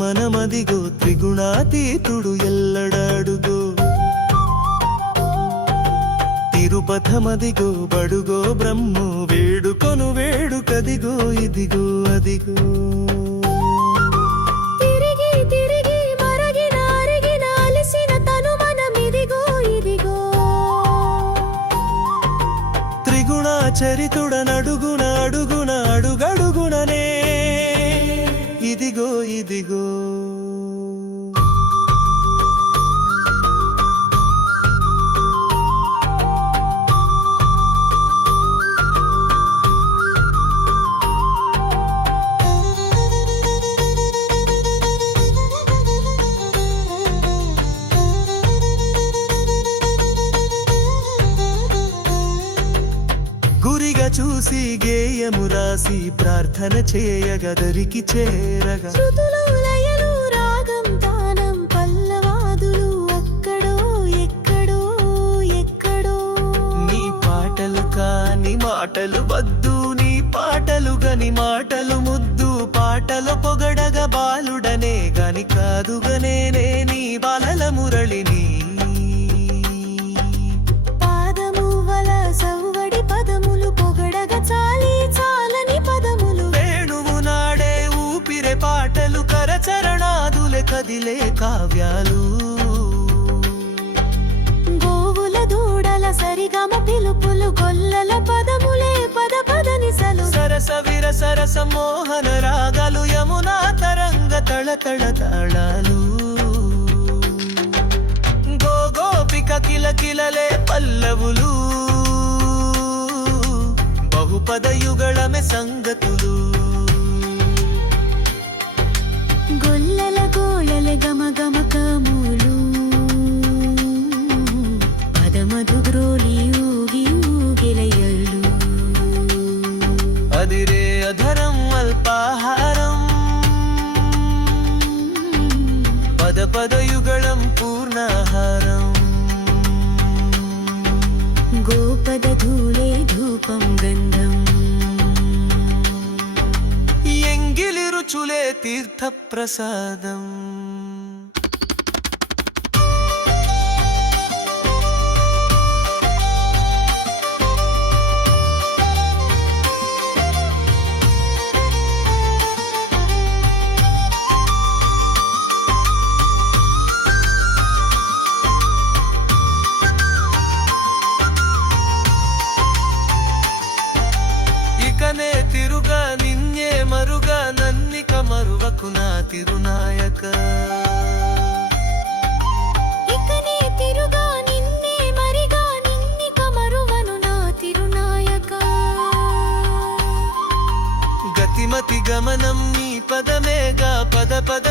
మనమదిగో త్రిగుణాతీతుడు ఎల్లడాడుగో తిరుపథమదిగో బడుగో బ్రహ్మో వేడుకొను వేడుకదిగో ఇదిగో అదిగో చరితుడనడుగున అడుగున అడుగడుగుననే ఇదిగో ఇదిగో చూసి గేయము రాసి ప్రార్థన చేయగదరికి చేరగా శృతులు లయలు రాగం తానం పల్లవాదులు అక్కడో ఎక్కడో ఎక్కడో నీ పాటలు కాని మాటలు వద్దు నీ పాటలు గని మాటలు ముద్దు పాటలు పొగడగా బాలుడనే గని కాదుగనే నీ బాలల మురళిని పాటలు కరచరణాదులే కదిలే కావ్యాలు గోవుల దూడల సరిగమ పిలుపులు గొల్లల పదములే పద పదనిసలు సరస విర సరస మోహన రాగాలు యమునా తరంగ తళతళ తాళాలు గోగోపిక కిలకిలలే పల్లవులు బహుపద యుగళమే సంగతులు గొల్లల గోళల గమ గమ కములు పదమధు గ్రోలి ఊగి ఊగిలయళ్ళు అదిరే అధరం అల్పాహారం పద పద యుగళం పూర్ణాహారం గోపద ధూళే ధూపం గంధం ఎంగిలి రుచులే తీర్థ ప్రసాదం ఇకనే తిరుగా నిన్నే మరుగా నన్నిక మరువకు నా తిరునాయక ఇకనే తిరుగా నిన్నే మరిగా నిన్నిక మరువను నా తిరునాయక గతిమతి గమనం నీ పదమేగా పద పద